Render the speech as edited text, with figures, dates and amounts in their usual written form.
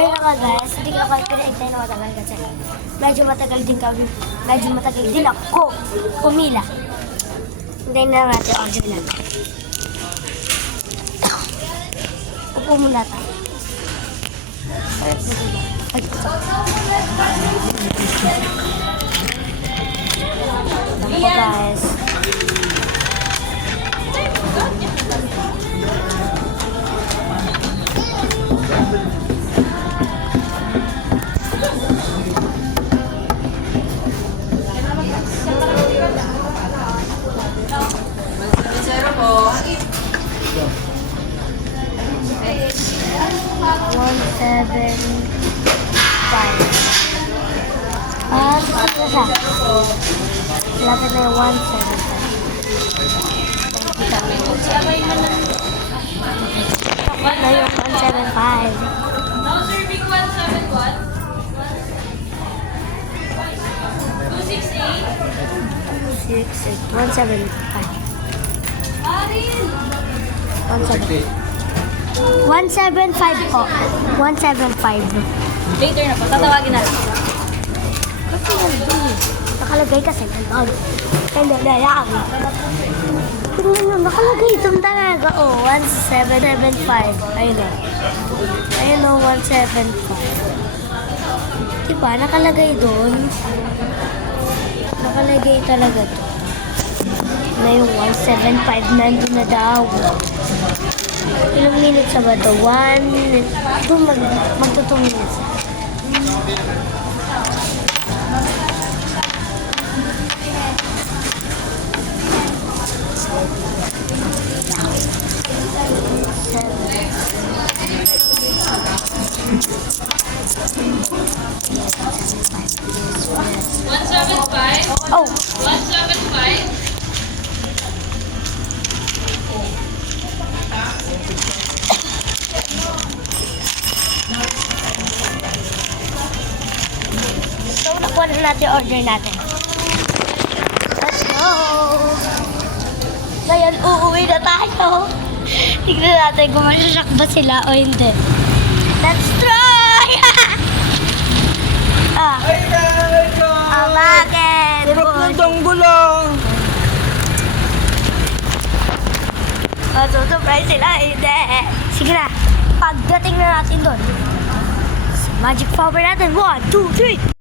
ayun na nga guys, hindi ko kahit pinag-intay na matagal kasi medyo matagal din ako pumila. Hintayin na natin order natin. Upo muna tayo. Ay, guys. Zero po. 175. Ano siya? Lapit na yung 175. Tapos na yung 175. No, sir, big 171. 268. 175 po. 175. Later na po, tatawagin na lang. Kasi nandun eh. Nakalagay kasi nandun. Hindi na lang. Tingnan nyo, nakalagay doon talaga. Oh, 1775. Ayun o. Ayun o, 175. Diba, nakalagay doon. Nakalagay talaga doon. Na yung 175 nandun na daw. Ilang minutes na ba ito? 1 minute. Magto 2 minutes. Oh! 175. So, nakuha na natin yung order natin. Let's go! Ngayon, uuwi na tayo. Tignan natin kung masasyak ba sila o hindi. Let's try! Bakit? Sarap ng tanggulang! Surprise sila, hindi. Sige na, pagdating na natin doon, magic power natin, 1, 2, 3!